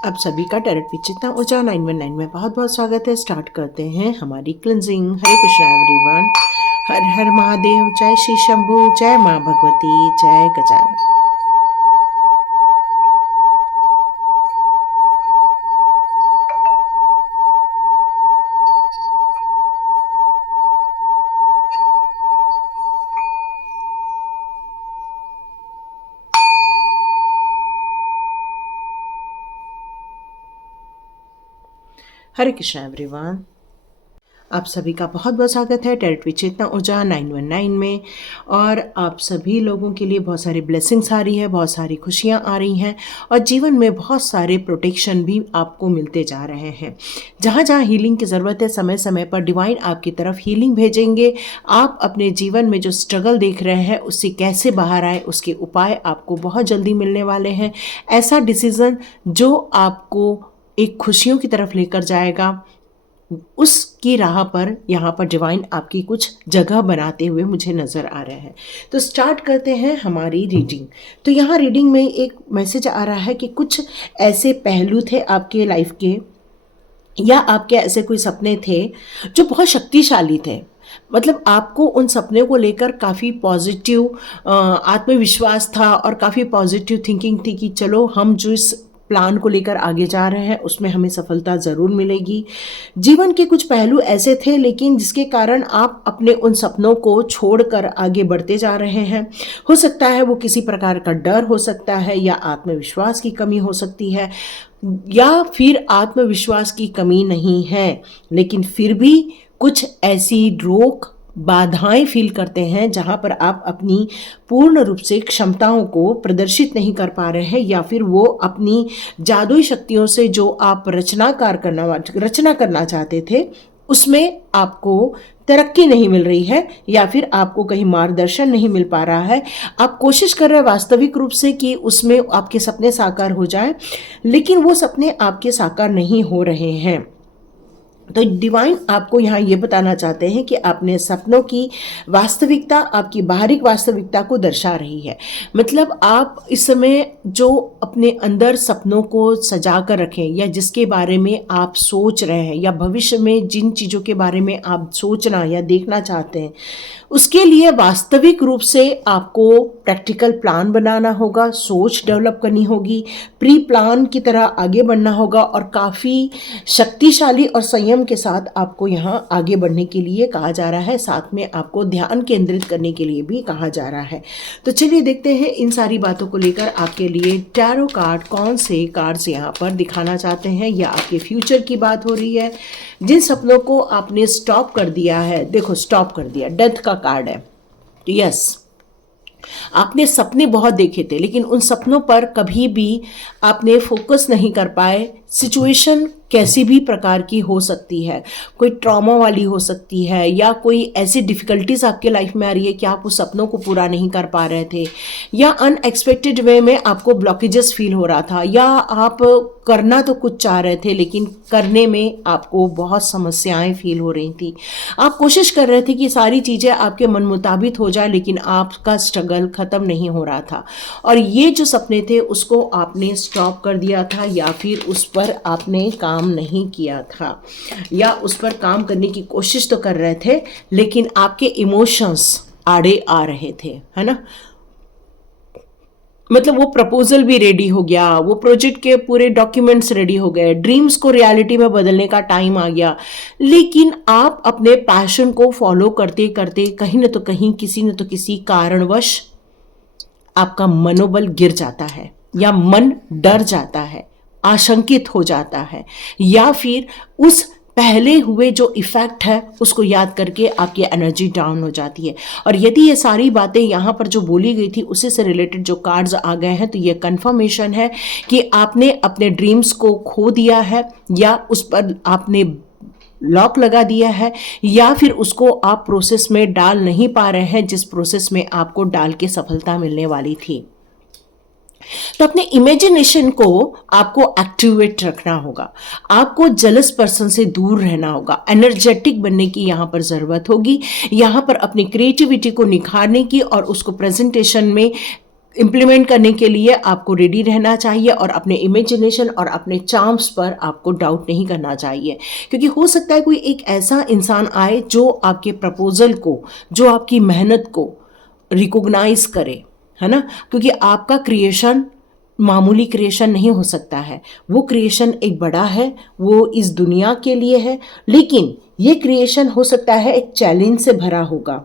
आप सभी का टैरेट विचित्र ऊर्जा 919 में बहुत बहुत स्वागत है। स्टार्ट करते हैं हमारी क्लिनजिंग। हरे कृष्णा एवरीवन। हर हर महादेव। जय श्री शंभू। जय माँ भगवती। जय गजानन। हरे कृष्णा एवरीवन। आप सभी का बहुत बहुत स्वागत है टैरेट विचेतना ऊर्जा 919 में। और आप सभी लोगों के लिए बहुत सारी ब्लेसिंग्स आ रही है, बहुत सारी खुशियाँ आ रही हैं और जीवन में बहुत सारे प्रोटेक्शन भी आपको मिलते जा रहे हैं। जहाँ जहाँ हीलिंग की ज़रूरत है समय समय पर डिवाइन आपकी तरफ हीलिंग भेजेंगे। आप अपने जीवन में जो स्ट्रगल देख रहे हैं उससे कैसे बाहर आए उसके उपाय आपको बहुत जल्दी मिलने वाले हैं। ऐसा डिसीज़न जो आपको एक खुशियों की तरफ लेकर जाएगा, उसकी राह पर यहाँ पर डिवाइन आपकी कुछ जगह बनाते हुए मुझे नज़र आ रहा है। तो स्टार्ट करते हैं हमारी रीडिंग। तो यहाँ रीडिंग में एक मैसेज आ रहा है कि कुछ ऐसे पहलू थे आपके लाइफ के या आपके ऐसे कोई सपने थे जो बहुत शक्तिशाली थे। मतलब आपको उन सपने को लेकर काफ़ी पॉजिटिव आत्मविश्वास था और काफ़ी पॉजिटिव थिंकिंग थी कि चलो हम जो इस प्लान को लेकर आगे जा रहे हैं उसमें हमें सफलता ज़रूर मिलेगी। जीवन के कुछ पहलू ऐसे थे लेकिन जिसके कारण आप अपने उन सपनों को छोड़कर आगे बढ़ते जा रहे हैं। हो सकता है वो किसी प्रकार का डर हो सकता है या आत्मविश्वास की कमी हो सकती है या फिर आत्मविश्वास की कमी नहीं है लेकिन फिर भी कुछ ऐसी रोक बाधाएं फील करते हैं जहां पर आप अपनी पूर्ण रूप से क्षमताओं को प्रदर्शित नहीं कर पा रहे हैं या फिर वो अपनी जादुई शक्तियों से जो आप रचना करना चाहते थे उसमें आपको तरक्की नहीं मिल रही है या फिर आपको कहीं मार्गदर्शन नहीं मिल पा रहा है। आप कोशिश कर रहे हैं वास्तविक रूप से कि उसमें आपके सपने साकार हो जाएं लेकिन वो सपने आपके साकार नहीं हो रहे हैं। तो डिवाइन आपको यहाँ ये बताना चाहते हैं कि अपने सपनों की वास्तविकता आपकी बाहरी वास्तविकता को दर्शा रही है। मतलब आप इस समय जो अपने अंदर सपनों को सजा कर रखें या जिसके बारे में आप सोच रहे हैं या भविष्य में जिन चीज़ों के बारे में आप सोचना या देखना चाहते हैं उसके लिए वास्तविक रूप से आपको प्रैक्टिकल प्लान बनाना होगा, सोच डेवलप करनी होगी, प्री प्लान की तरह आगे बढ़ना होगा और काफ़ी शक्तिशाली और संयम के साथ आपको यहाँ आगे बढ़ने के लिए कहा जा रहा है। साथ में आपको ध्यान केंद्रित करने के लिए भी कहा जा रहा है। तो चलिए देखते हैं इन सारी बातों को लेकर आपके लिए टैरो कार्ड कौन से कार्ड्स यहाँ पर दिखाना चाहते हैं या आपके फ्यूचर की बात हो रही है। जिन सपनों को आपने स्टॉप कर दिया है, देखो स्टॉप कर दिया, डेथ का कार्ड है। यस, आपने सपने बहुत देखे थे लेकिन उन सपनों पर कभी भी आपने फोकस नहीं कर पाए। सिचुएशन कैसी भी प्रकार की हो सकती है, कोई ट्रॉमा वाली हो सकती है या कोई ऐसी डिफ़िकल्टीज आपके लाइफ में आ रही है कि आप उस सपनों को पूरा नहीं कर पा रहे थे या अनएक्सपेक्टेड वे में आपको ब्लॉकेजेस फील हो रहा था या आप करना तो कुछ चाह रहे थे लेकिन करने में आपको बहुत समस्याएं फील हो रही थी। आप कोशिश कर रहे थे कि सारी चीज़ें आपके मन मुताबिक हो जाए लेकिन आपका स्ट्रगल ख़त्म नहीं हो रहा था और ये जो सपने थे उसको आपने स्टॉप कर दिया था या फिर उस पर आपने काम नहीं किया था या उस पर काम करने की कोशिश तो कर रहे थे लेकिन आपके इमोशंस आड़े आ रहे थे, है ना। मतलब वो प्रपोजल भी रेडी हो गया, वो प्रोजेक्ट के पूरे डॉक्यूमेंट्स रेडी हो गए, ड्रीम्स को रियलिटी में बदलने का टाइम आ गया लेकिन आप अपने पैशन को फॉलो करते करते कहीं न तो कहीं किसी न तो किसी कारणवश आपका मनोबल गिर जाता है या मन डर जाता है, आशंकित हो जाता है या फिर उस पहले हुए जो इफ़ेक्ट है उसको याद करके आपकी एनर्जी डाउन हो जाती है। और यदि ये सारी बातें यहाँ पर जो बोली गई थी उसी से रिलेटेड जो कार्ड्स आ गए हैं तो ये कंफर्मेशन है कि आपने अपने ड्रीम्स को खो दिया है या उस पर आपने लॉक लगा दिया है या फिर उसको आप प्रोसेस में डाल नहीं पा रहे हैं जिस प्रोसेस में आपको डाल के सफलता मिलने वाली थी। तो अपने इमेजिनेशन को आपको एक्टिवेट रखना होगा, आपको जेलस पर्सन से दूर रहना होगा, एनर्जेटिक बनने की यहाँ पर ज़रूरत होगी, यहाँ पर अपनी क्रिएटिविटी को निखारने की और उसको प्रेजेंटेशन में इम्प्लीमेंट करने के लिए आपको रेडी रहना चाहिए और अपने इमेजिनेशन और अपने चार्म्स पर आपको डाउट नहीं करना चाहिए, क्योंकि हो सकता है कोई एक ऐसा इंसान आए जो आपके प्रपोजल को, जो आपकी मेहनत को रिकॉग्नाइज करे, है ना। क्योंकि आपका क्रिएशन मामूली क्रिएशन नहीं हो सकता है, वो क्रिएशन एक बड़ा है, वो इस दुनिया के लिए है, लेकिन ये क्रिएशन हो सकता है एक चैलेंज से भरा होगा।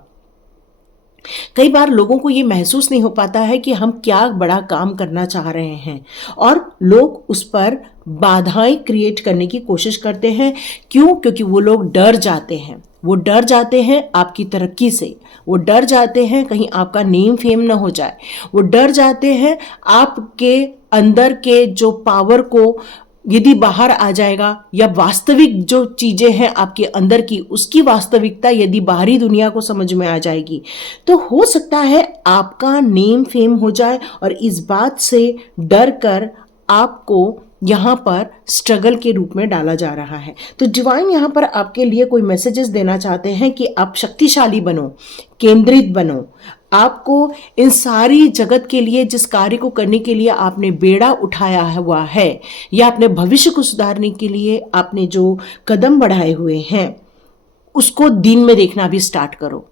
कई बार लोगों को ये महसूस नहीं हो पाता है कि हम क्या बड़ा काम करना चाह रहे हैं, और लोग उस पर बाधाएं क्रिएट करने की कोशिश करते हैं। क्यों? क्योंकि वो लोग डर जाते हैं, वो डर जाते हैं आपकी तरक्की से, वो डर जाते हैं कहीं आपका नेम फेम ना हो जाए, वो डर जाते हैं आपके अंदर के जो पावर को यदि बाहर आ जाएगा, या वास्तविक जो चीजें हैं आपके अंदर की, उसकी वास्तविकता यदि बाहरी दुनिया को समझ में आ जाएगी, तो हो सकता है आपका नेम फेम हो जाए, और इस बात से डर कर आपको यहाँ पर स्ट्रगल के रूप में डाला जा रहा है। तो डिवाइन यहाँ पर आपके लिए कोई मैसेजेस देना चाहते हैं कि आप शक्तिशाली बनो, केंद्रित बनो। आपको इन सारी जगत के लिए, जिस कार्य को करने के लिए आपने बेड़ा उठाया हुआ है, या अपने भविष्य को सुधारने के लिए आपने जो कदम बढ़ाए हुए हैं, उसको दिन में देखना भी स्टार्ट करो।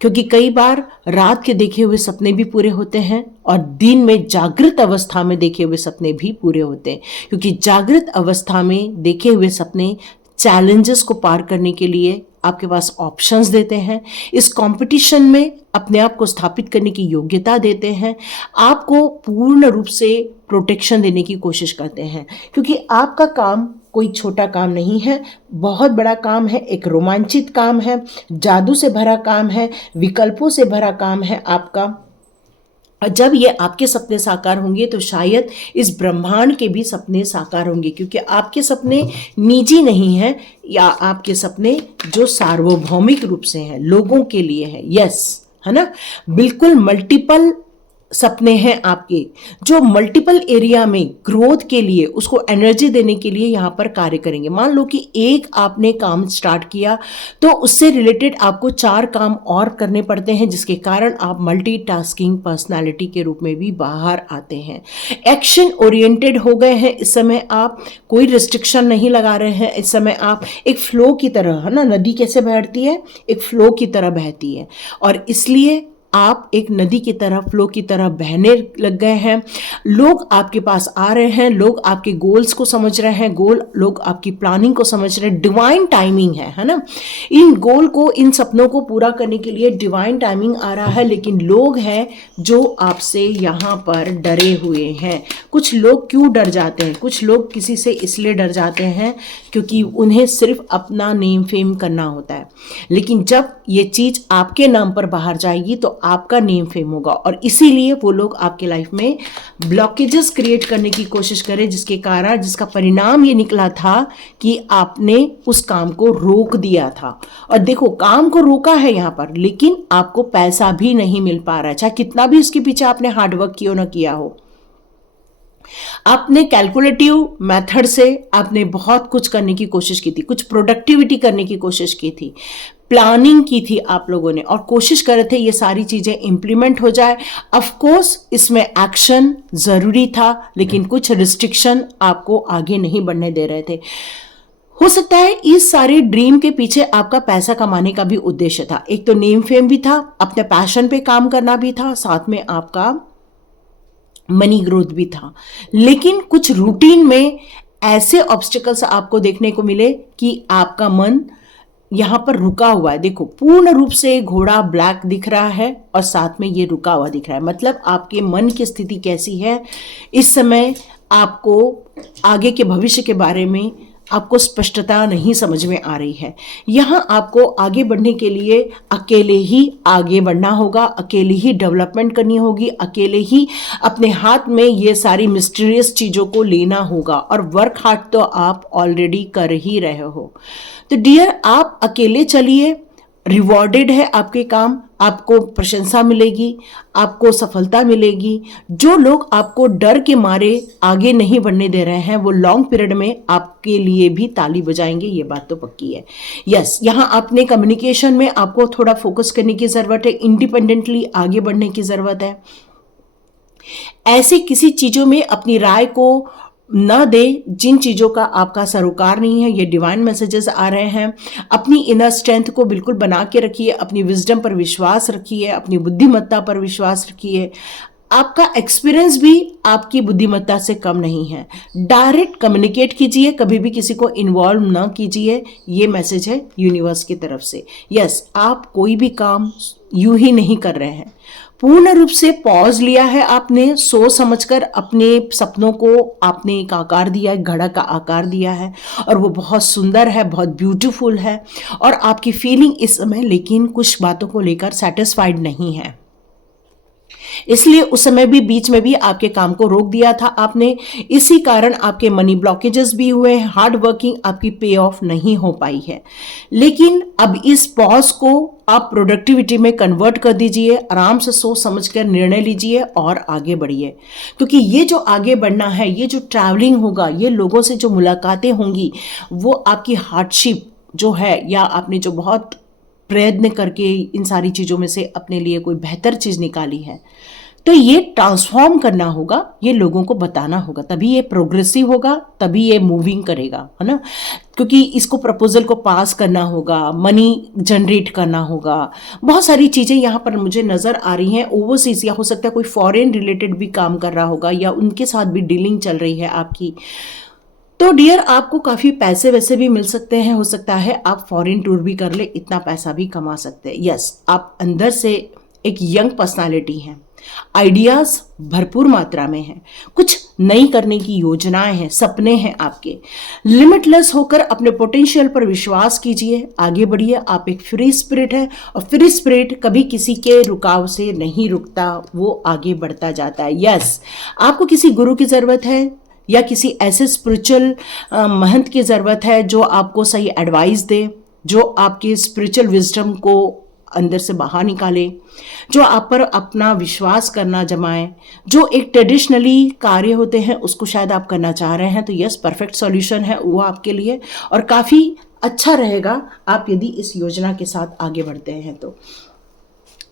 क्योंकि कई बार रात के देखे हुए सपने भी पूरे होते हैं, और दिन में जागृत अवस्था में देखे हुए सपने भी पूरे होते हैं। क्योंकि जागृत अवस्था में देखे हुए सपने चैलेंजेस को पार करने के लिए आपके पास ऑप्शंस देते हैं, इस कंपटीशन में अपने आप को स्थापित करने की योग्यता देते हैं, आपको पूर्ण रूप से प्रोटेक्शन देने की कोशिश करते हैं। क्योंकि आपका काम कोई छोटा काम नहीं है, बहुत बड़ा काम है, एक रोमांचित काम है, जादू से भरा काम है, विकल्पों से भरा काम है आपका। और जब ये आपके सपने साकार होंगे तो शायद इस ब्रह्मांड के भी सपने साकार होंगे, क्योंकि आपके सपने निजी नहीं हैं, या आपके सपने जो सार्वभौमिक रूप से हैं, लोगों के लिए है। यस, है ना, बिल्कुल मल्टीपल सपने हैं आपके, जो मल्टीपल एरिया में ग्रोथ के लिए, उसको एनर्जी देने के लिए यहाँ पर कार्य करेंगे। मान लो कि एक आपने काम स्टार्ट किया, तो उससे रिलेटेड आपको 4 काम और करने पड़ते हैं, जिसके कारण आप मल्टीटास्किंग पर्सनालिटी के रूप में भी बाहर आते हैं। एक्शन ओरिएंटेड हो गए हैं इस समय आप, कोई रिस्ट्रिक्शन नहीं लगा रहे हैं इस समय आप, एक फ्लो की तरह, है ना, नदी कैसे बहती है, एक फ्लो की तरह बहती है, और इसलिए आप एक नदी की तरह, फ्लो की तरह बहने लग गए हैं। लोग आपके पास आ रहे हैं, लोग आपके गोल्स को समझ रहे हैं, लोग आपकी प्लानिंग को समझ रहे हैं। डिवाइन टाइमिंग है ना, इन गोल को, इन सपनों को पूरा करने के लिए डिवाइन टाइमिंग आ रहा है। लेकिन लोग हैं जो आपसे यहाँ पर डरे हुए हैं। कुछ लोग क्यों डर जाते हैं? कुछ लोग किसी से इसलिए डर जाते हैं क्योंकि उन्हें सिर्फ अपना नेम फेम करना होता है। लेकिन जब ये चीज़ आपके नाम पर बाहर जाएगी तो आपका नेम फेम होगा, और इसीलिए वो लोग आपके लाइफ में ब्लॉकेजेस क्रिएट करने की कोशिश करें, जिसका परिणाम ये निकला था कि आपने उस काम को रोक दिया था। और देखो, काम को रोका है यहाँ पर, लेकिन आपको पैसा भी नहीं मिल पा रहा है, चाहे कितना भी उसके पीछे आपने हार्डवर्क किया ना किया हो। आपने कैलकुलेटिव मेथड से आपने बहुत कुछ करने की कोशिश की थी, कुछ प्रोडक्टिविटी करने की कोशिश की थी, प्लानिंग की थी आप लोगों ने, और कोशिश कर रहे थे ये सारी चीजें इंप्लीमेंट हो जाए। ऑफ कोर्स इसमें एक्शन जरूरी था, लेकिन कुछ रिस्ट्रिक्शन आपको आगे नहीं बढ़ने दे रहे थे। हो सकता है इस सारे ड्रीम के पीछे आपका पैसा कमाने का भी उद्देश्य था। एक तो नेम फेम भी था, अपने पैशन पे काम करना भी था, साथ में आपका मनी ग्रोथ भी था। लेकिन कुछ रूटीन में ऐसे ऑब्स्टिकल्स आपको देखने को मिले कि आपका मन यहाँ पर रुका हुआ है। देखो, पूर्ण रूप से घोड़ा ब्लैक दिख रहा है और साथ में ये रुका हुआ दिख रहा है। मतलब आपके मन की स्थिति कैसी है इस समय? आपको आगे के भविष्य के बारे में आपको स्पष्टता नहीं समझ में आ रही है। यहाँ आपको आगे बढ़ने के लिए अकेले ही आगे बढ़ना होगा, अकेले ही डेवलपमेंट करनी होगी, अकेले ही अपने हाथ में ये सारी मिस्टीरियस चीज़ों को लेना होगा, और वर्क हार्ड तो आप ऑलरेडी कर ही रहे हो। तो डियर, आप अकेले चलिए, रिवॉर्डेड है आपके काम, आपको प्रशंसा मिलेगी, आपको सफलता मिलेगी। जो लोग आपको डर के मारे आगे नहीं बढ़ने दे रहे हैं, वो लॉन्ग पीरियड में आपके लिए भी ताली बजाएंगे, ये बात तो पक्की है। यस, यहाँ अपने कम्युनिकेशन में आपको थोड़ा फोकस करने की ज़रूरत है, इंडिपेंडेंटली आगे बढ़ने की ज़रूरत है। ऐसे किसी चीज़ों में अपनी राय को न दे जिन चीज़ों का आपका सरोकार नहीं है। ये डिवाइन मैसेजेस आ रहे हैं। अपनी इनर स्ट्रेंथ को बिल्कुल बना के रखिए, अपनी विजडम पर विश्वास रखिए, अपनी बुद्धिमत्ता पर विश्वास रखिए। आपका एक्सपीरियंस भी आपकी बुद्धिमत्ता से कम नहीं है। डायरेक्ट कम्युनिकेट कीजिए, कभी भी किसी को इन्वॉल्व ना कीजिए। ये मैसेज है यूनिवर्स की तरफ से। यस, आप कोई भी काम यूं ही नहीं कर रहे हैं। पूर्ण रूप से पॉज लिया है आपने, सोच समझकर अपने सपनों को आपने एक आकार दिया, एक घड़ा का आकार दिया है, और वो बहुत सुंदर है, बहुत ब्यूटीफुल है। और आपकी फीलिंग इस समय लेकिन कुछ बातों को लेकर सेटिस्फाइड नहीं है, इसलिए उस समय भी बीच में भी आपके काम को रोक दिया था आपने। इसी कारण आपके मनी ब्लॉकेजेस भी हुए हैं, हार्ड वर्किंग आपकी पे ऑफ नहीं हो पाई है। लेकिन अब इस पॉज को आप प्रोडक्टिविटी में कन्वर्ट कर दीजिए, आराम से सोच समझकर निर्णय लीजिए और आगे बढ़िए। क्योंकि ये जो आगे बढ़ना है, ये जो ट्रैवलिंग होगा, ये लोगों से जो मुलाकातें होंगी, वो आपकी हार्डशिप जो है, या आपने जो बहुत प्रयत्न करके इन सारी चीज़ों में से अपने लिए कोई बेहतर चीज़ निकाली है, तो ये ट्रांसफॉर्म करना होगा, ये लोगों को बताना होगा, तभी ये प्रोग्रेसिव होगा, तभी ये मूविंग करेगा, है ना। क्योंकि इसको प्रपोजल को पास करना होगा, मनी जनरेट करना होगा, बहुत सारी चीज़ें यहाँ पर मुझे नज़र आ रही हैं। ओवरसीज, या हो सकता है कोई फॉरेन रिलेटेड भी काम कर रहा होगा, या उनके साथ भी डीलिंग चल रही है आपकी। तो डियर, आपको काफ़ी पैसे वैसे भी मिल सकते हैं, हो सकता है आप फॉरेन टूर भी कर ले, इतना पैसा भी कमा सकते हैं। यस, आप अंदर से एक यंग पर्सनालिटी हैं, आइडियाज़ भरपूर मात्रा में हैं, कुछ नई करने की योजनाएं हैं, सपने हैं आपके। लिमिटलेस होकर अपने पोटेंशियल पर विश्वास कीजिए, आगे बढ़िए। आप एक फ्री स्पिरिट है, और फ्री स्पिरिट कभी किसी के रुकाव से नहीं रुकता, वो आगे बढ़ता जाता है। यस, आपको किसी गुरु की ज़रूरत है, या किसी ऐसे स्पिरिचुअल महंत की ज़रूरत है जो आपको सही एडवाइस दे, जो आपकी स्पिरिचुअल विजडम को अंदर से बाहर निकाले, जो आप पर अपना विश्वास करना जमाए। जो एक ट्रेडिशनली कार्य होते हैं उसको शायद आप करना चाह रहे हैं, तो यस, परफेक्ट सॉल्यूशन है वो आपके लिए, और काफ़ी अच्छा रहेगा आप यदि इस योजना के साथ आगे बढ़ते हैं। तो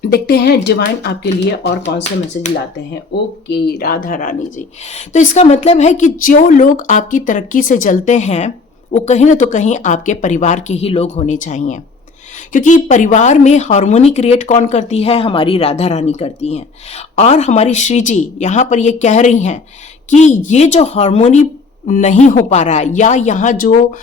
देखते हैं डिवाइन आपके लिए और कौन से मैसेज लाते हैं। ओके राधा रानी जी, तो इसका मतलब है कि जो लोग आपकी तरक्की से जलते हैं वो कहीं ना तो कहीं आपके परिवार के ही लोग होने चाहिए, क्योंकि परिवार में हार्मोनी क्रिएट कौन करती है? हमारी राधा रानी करती हैं। और हमारी श्री जी यहाँ पर ये कह रही हैं कि ये जो हार्मोनी नहीं हो पा रहा है, या यहाँ जो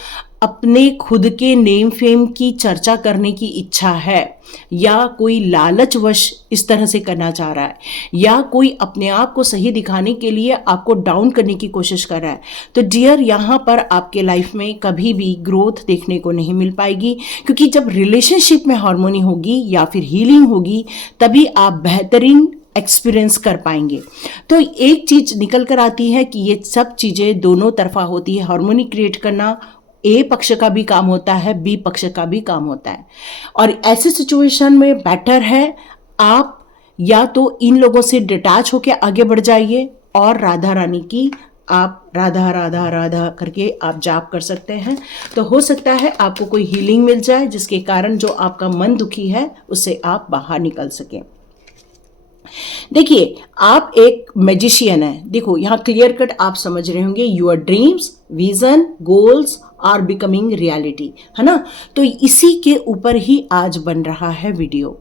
अपने खुद के नेम फेम की चर्चा करने की इच्छा है, या कोई लालचवश इस तरह से करना चाह रहा है, या कोई अपने आप को सही दिखाने के लिए आपको डाउन करने की कोशिश कर रहा है, तो डियर, यहाँ पर आपके लाइफ में कभी भी ग्रोथ देखने को नहीं मिल पाएगी। क्योंकि जब रिलेशनशिप में हार्मोनी होगी या फिर हीलिंग होगी, तभी आप बेहतरीन एक्सपीरियंस कर पाएंगे। तो एक चीज निकल कर आती है कि ये सब चीज़ें दोनों तरफा होती है। हार्मोनी क्रिएट करना ए पक्ष का भी काम होता है, बी पक्ष का भी काम होता है। और ऐसे सिचुएशन में बेटर है आप या तो इन लोगों से डिटैच होकर आगे बढ़ जाइए, और राधा रानी की आप राधा राधा राधा करके आप जाप कर सकते हैं। तो हो सकता है आपको कोई हीलिंग मिल जाए, जिसके कारण जो आपका मन दुखी है उससे आप बाहर निकल सकें। देखिए, आप एक मैजिशियन है। देखो यहाँ क्लियर कट आप समझ रहे होंगे, your dreams, vision, goals are becoming reality, है ना। तो इसी के ऊपर ही आज बन रहा है वीडियो।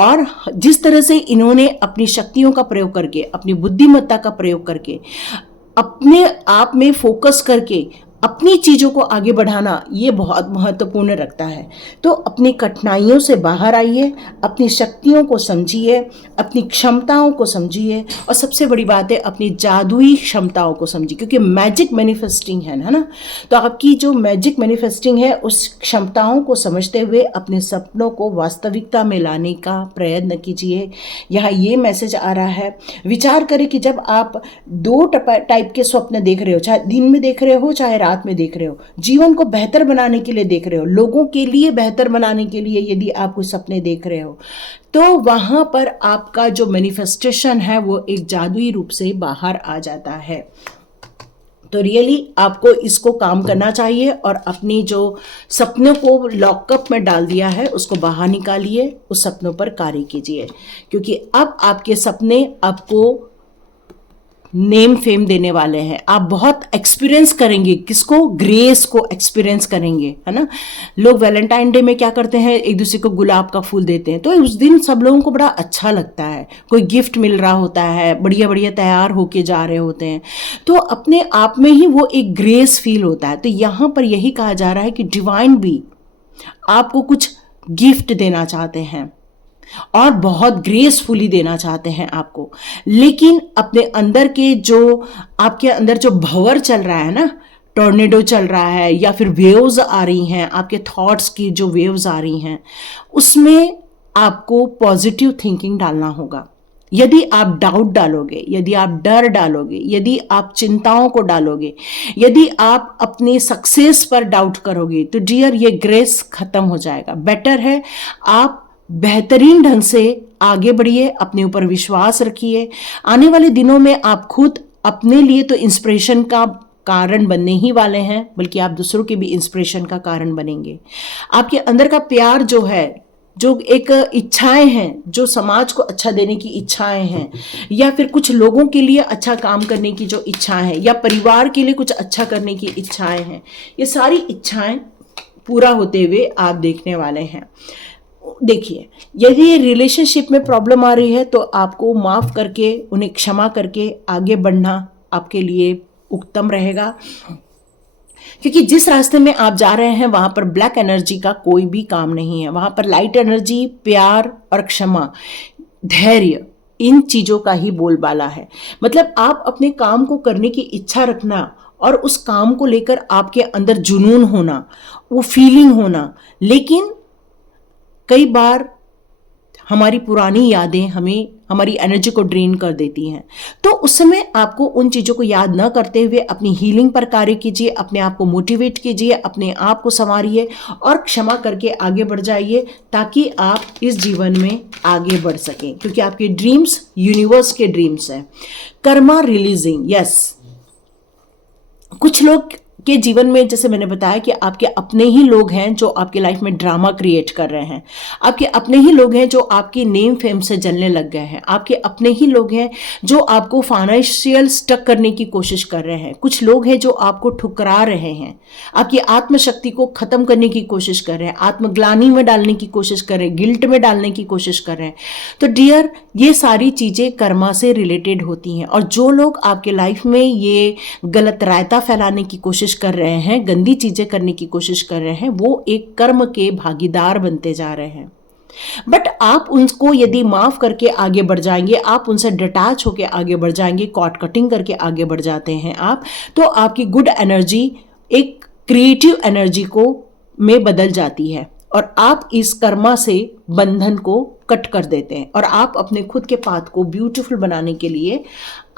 और जिस तरह से इन्होंने अपनी शक्तियों का प्रयोग करके, अपनी बुद्धिमत्ता का प्रयोग करके, अपने आप में फोकस करके अपनी चीज़ों को आगे बढ़ाना, ये बहुत महत्वपूर्ण रखता है। तो अपनी कठिनाइयों से बाहर आइए, अपनी शक्तियों को समझिए, अपनी क्षमताओं को समझिए, और सबसे बड़ी बात है अपनी जादुई क्षमताओं को समझिए, क्योंकि मैजिक मैनिफेस्टिंग है ना। तो आपकी जो मैजिक मैनिफेस्टिंग है, उस क्षमताओं को समझते हुए अपने सपनों को वास्तविकता में लाने का प्रयत्न कीजिए। यहाँ ये मैसेज आ रहा है, विचार करें कि जब आप दो टाइप के स्वप्न देख रहे हो, चाहे दिन में देख रहे हो चाहे रात में देख रहे हो, जीवन को बेहतर बनाने के लिए देख रहे हो, लोगों के लिए बेहतर बनाने के लिए यदि आप कुछ सपने देख रहे हो, तो वहां पर आपका जो मैनिफेस्टेशन है वो एक जादुई रूप से बाहर आ जाता है। तो रियली आपको इसको काम करना चाहिए, और अपनी जो सपनों को लॉकअप में डाल दिया है उसको बाहर निकालिए, उस सपनों पर कार्य कीजिए, क्योंकि अब आपके सपने आपको नेम फेम देने वाले हैं, आप बहुत एक्सपीरियंस करेंगे, किसको, ग्रेस को एक्सपीरियंस करेंगे, है ना। लोग वैलेंटाइन डे में क्या करते हैं, एक दूसरे को गुलाब का फूल देते हैं, तो उस दिन सब लोगों को बड़ा अच्छा लगता है, कोई गिफ्ट मिल रहा होता है, बढ़िया बढ़िया तैयार होके जा रहे होते हैं, तो अपने आप में ही वो एक ग्रेस फील होता है। तो यहाँ पर यही कहा जा रहा है कि डिवाइन भी आपको कुछ गिफ्ट देना चाहते हैं और बहुत ग्रेसफुली देना चाहते हैं आपको, लेकिन अपने अंदर के जो, आपके अंदर जो भंवर चल रहा है ना, टॉर्नेडो चल रहा है या फिर वेव्स आ रही हैं, आपके थॉट्स की जो वेव्स आ रही हैं, उसमें आपको पॉजिटिव थिंकिंग डालना होगा। यदि आप डाउट डालोगे, यदि आप डर डालोगे, यदि आप चिंताओं को डालोगे, यदि आप अपने सक्सेस पर डाउट करोगे, तो डियर ये ग्रेस खत्म हो जाएगा। बेटर है आप बेहतरीन ढंग से आगे बढ़िए, अपने ऊपर विश्वास रखिए। आने वाले दिनों में आप खुद अपने लिए तो इंस्पिरेशन का कारण बनने ही वाले हैं, बल्कि आप दूसरों के भी इंस्पिरेशन का कारण बनेंगे। आपके अंदर का प्यार जो है, जो एक इच्छाएं हैं, जो समाज को अच्छा देने की इच्छाएं हैं, या फिर कुछ लोगों के लिए अच्छा काम करने की जो इच्छाएं हैं, या परिवार के लिए कुछ अच्छा करने की इच्छाएं हैं, ये सारी इच्छाएं पूरा होते हुए आप देखने वाले हैं। देखिए, यदि रिलेशनशिप में प्रॉब्लम आ रही है तो आपको माफ करके, उन्हें क्षमा करके आगे बढ़ना आपके लिए उत्तम रहेगा, क्योंकि जिस रास्ते में आप जा रहे हैं वहां पर ब्लैक एनर्जी का कोई भी काम नहीं है। वहां पर लाइट एनर्जी, प्यार और क्षमा, धैर्य, इन चीजों का ही बोलबाला है। मतलब आप अपने काम को करने की इच्छा रखना और उस काम को लेकर आपके अंदर जुनून होना, वो फीलिंग होना। लेकिन कई बार हमारी पुरानी यादें हमें, हमारी एनर्जी को ड्रेन कर देती हैं, तो उस समय आपको उन चीज़ों को याद न करते हुए अपनी हीलिंग पर कार्य कीजिए, अपने आप को मोटिवेट कीजिए, अपने आप को संवारिए और क्षमा करके आगे बढ़ जाइए, ताकि आप इस जीवन में आगे बढ़ सकें, क्योंकि आपके ड्रीम्स यूनिवर्स के ड्रीम्स हैं। कर्मा रिलीजिंग, यस, कुछ लोग के जीवन में, जैसे मैंने बताया कि आपके अपने ही लोग हैं जो आपकी लाइफ में ड्रामा क्रिएट कर रहे हैं, आपके अपने ही लोग हैं जो आपकी नेम फेम से जलने लग गए हैं, आपके अपने ही लोग हैं जो आपको फाइनेंशियल स्टक करने की कोशिश कर रहे हैं, कुछ लोग हैं जो आपको ठुकरा रहे हैं, आपकी आत्मशक्ति को खत्म करने की कोशिश कर रहे हैं, आत्मग्लानि में डालने की कोशिश कर रहे हैं, गिल्ट में डालने की कोशिश कर रहे हैं। तो डियर, ये सारी चीजें कर्मा से रिलेटेड होती हैं, और जो लोग आपके लाइफ में ये गलत रायता फैलाने की कोशिश कर रहे हैं, गंदी चीजें करने की कोशिश कर रहे हैं, वो एक कर्म के भागीदार बनते जा रहे हैं। बट आप उनको यदि माफ करके आगे बढ़ जाएंगे, आप उनसे डिटैच होके आगे बढ़ जाएंगे, कॉट कटिंग करके आगे बढ़ जाते हैं आप, तो आपकी गुड एनर्जी एक क्रिएटिव एनर्जी को में बदल जाती है, और आप इस कर्मा से बंधन को कट कर देते हैं, और आप अपने खुद के पाथ को ब्यूटीफुल बनाने के लिए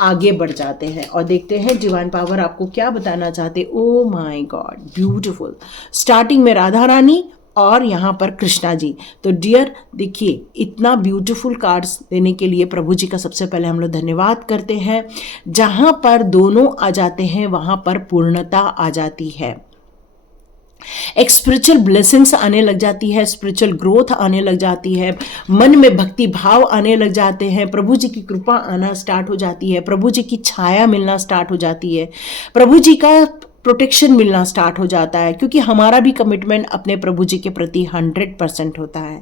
आगे बढ़ जाते हैं। और देखते हैं डिवाइन पावर आपको क्या बताना चाहते। Oh my God, beautiful. Starting में राधा रानी और यहाँ पर कृष्णा जी। तो डियर, देखिए, इतना ब्यूटीफुल कार्ड्स देने के लिए प्रभु जी का सबसे पहले हम लोग धन्यवाद करते हैं। जहाँ पर दोनों आ जाते हैं वहाँ पर पूर्णता आ जाती है, एक स्पिरिचुअल ब्लेसिंग्स आने लग जाती है, स्पिरिचुअल ग्रोथ आने लग जाती है, मन में भक्ति भाव आने लग जाते हैं, प्रभु जी की कृपा आना स्टार्ट हो जाती है, प्रभु जी की छाया मिलना स्टार्ट हो जाती है, प्रभु जी का प्रोटेक्शन मिलना स्टार्ट हो जाता है, क्योंकि हमारा भी कमिटमेंट अपने प्रभु जी के प्रति 100% होता है,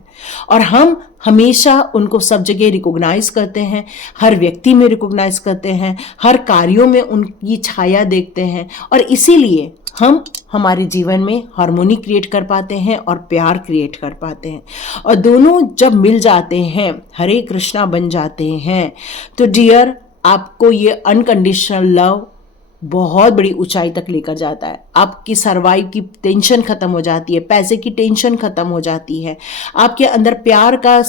और हम हमेशा उनको सब जगह रिकॉग्नाइज करते हैं, हर व्यक्ति में रिकॉग्नाइज करते हैं, हर कार्यों में उनकी छाया देखते हैं, और इसीलिए हम हमारे जीवन में हार्मोनी क्रिएट कर पाते हैं और प्यार क्रिएट कर पाते हैं। और दोनों जब मिल जाते हैं, हरे कृष्णा बन जाते हैं, तो डियर, आपको ये अनकंडीशनल लव बहुत बड़ी ऊंचाई तक लेकर जाता है। आपकी सर्वाइव की टेंशन खत्म हो जाती है, पैसे की टेंशन खत्म हो जाती है, आपके अंदर प्यार का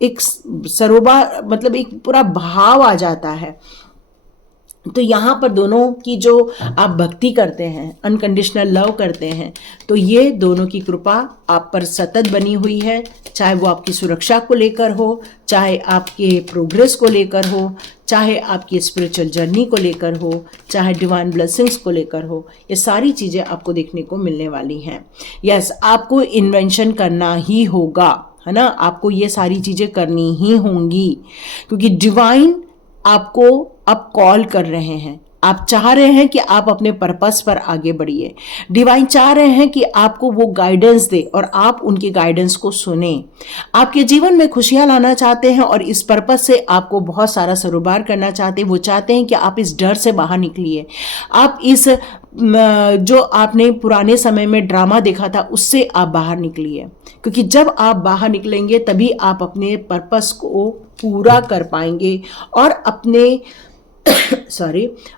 एक सरोबा, मतलब एक पूरा भाव आ जाता है। तो यहाँ पर दोनों की जो आप भक्ति करते हैं, अनकंडीशनल लव करते हैं, तो ये दोनों की कृपा आप पर सतत बनी हुई है, चाहे वो आपकी सुरक्षा को लेकर हो, चाहे आपके प्रोग्रेस को लेकर हो, चाहे आपकी स्पिरिचुअल जर्नी को लेकर हो, चाहे डिवाइन ब्लेसिंग्स को लेकर हो, ये सारी चीज़ें आपको देखने को मिलने वाली हैं। यस, आपको इन्वेंशन करना ही होगा, है ना, आपको ये सारी चीज़ें करनी ही होंगी, क्योंकि डिवाइन आपको अब कॉल कर रहे हैं, आप चाह रहे हैं कि आप अपने पर्पस पर आगे बढ़िए। डिवाइन चाह रहे हैं कि आपको वो गाइडेंस दे और आप उनके गाइडेंस को सुने। आपके जीवन में खुशियां लाना चाहते हैं और इस पर्पस से आपको बहुत सारा सरोबार करना चाहते हैं। वो चाहते हैं कि आप इस डर से बाहर निकलिए, आप इस जो आपने पुराने समय में ड्रामा देखा था उससे आप बाहर निकलिए, क्योंकि जब आप बाहर निकलेंगे तभी आप अपने पर्पस को पूरा कर पाएंगे और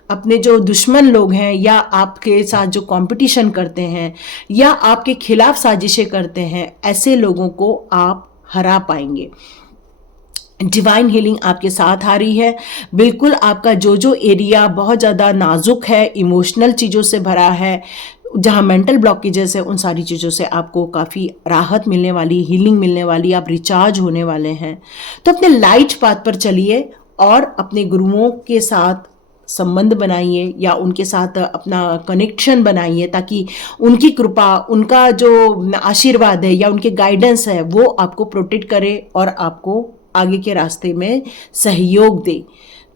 अपने जो दुश्मन लोग हैं या आपके साथ जो कंपटीशन करते हैं या आपके खिलाफ साजिशें करते हैं, ऐसे लोगों को आप हरा पाएंगे। डिवाइन हीलिंग आपके साथ आ रही है। बिल्कुल आपका जो एरिया बहुत ज़्यादा नाजुक है, इमोशनल चीज़ों से भरा है, जहाँ मेंटल ब्लॉकेजेस है, उन सारी चीज़ों से आपको काफ़ी राहत मिलने वाली, हीलिंग मिलने वाली, आप रिचार्ज होने वाले हैं। तो अपने लाइट पाथ पर चलिए और अपने गुरुओं के साथ संबंध बनाइए या उनके साथ अपना कनेक्शन बनाइए, ताकि उनकी कृपा, उनका जो आशीर्वाद है या उनके गाइडेंस है वो आपको प्रोटेक्ट करे और आपको आगे के रास्ते में सहयोग दे,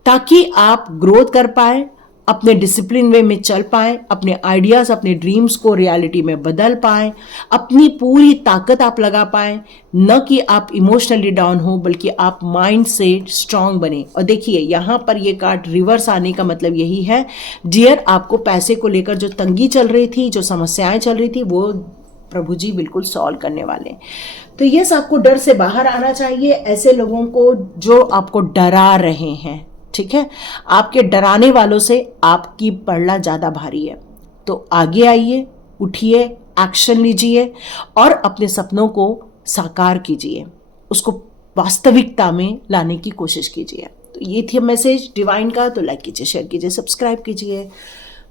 ताकि आप ग्रोथ कर पाए, अपने डिसिप्लिन वे में चल पाए, अपने आइडियाज़, अपने ड्रीम्स को रियलिटी में बदल पाए, अपनी पूरी ताकत आप लगा पाए। न कि आप इमोशनली डाउन हो, बल्कि आप माइंड से स्ट्रांग बने। और देखिए यहाँ पर ये कार्ड रिवर्स आने का मतलब यही है, डियर, आपको पैसे को लेकर जो तंगी चल रही थी, जो समस्याएं चल रही थी, वो प्रभु जी बिल्कुल सॉल्व करने वाले हैं। तो ये आपको डर से बाहर आना चाहिए, ऐसे लोगों को जो आपको डरा रहे हैं, ठीक है, आपके डराने वालों से आपकी पलड़ा ज़्यादा भारी है। तो आगे आइए, उठिए, एक्शन लीजिए और अपने सपनों को साकार कीजिए, उसको वास्तविकता में लाने की कोशिश कीजिए। तो ये थी मैसेज डिवाइन का। तो लाइक कीजिए, शेयर कीजिए, सब्सक्राइब कीजिए।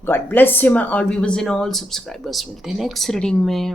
God bless you my all viewers and all subscribers. मिलते हैं नेक्स्ट रीडिंग में।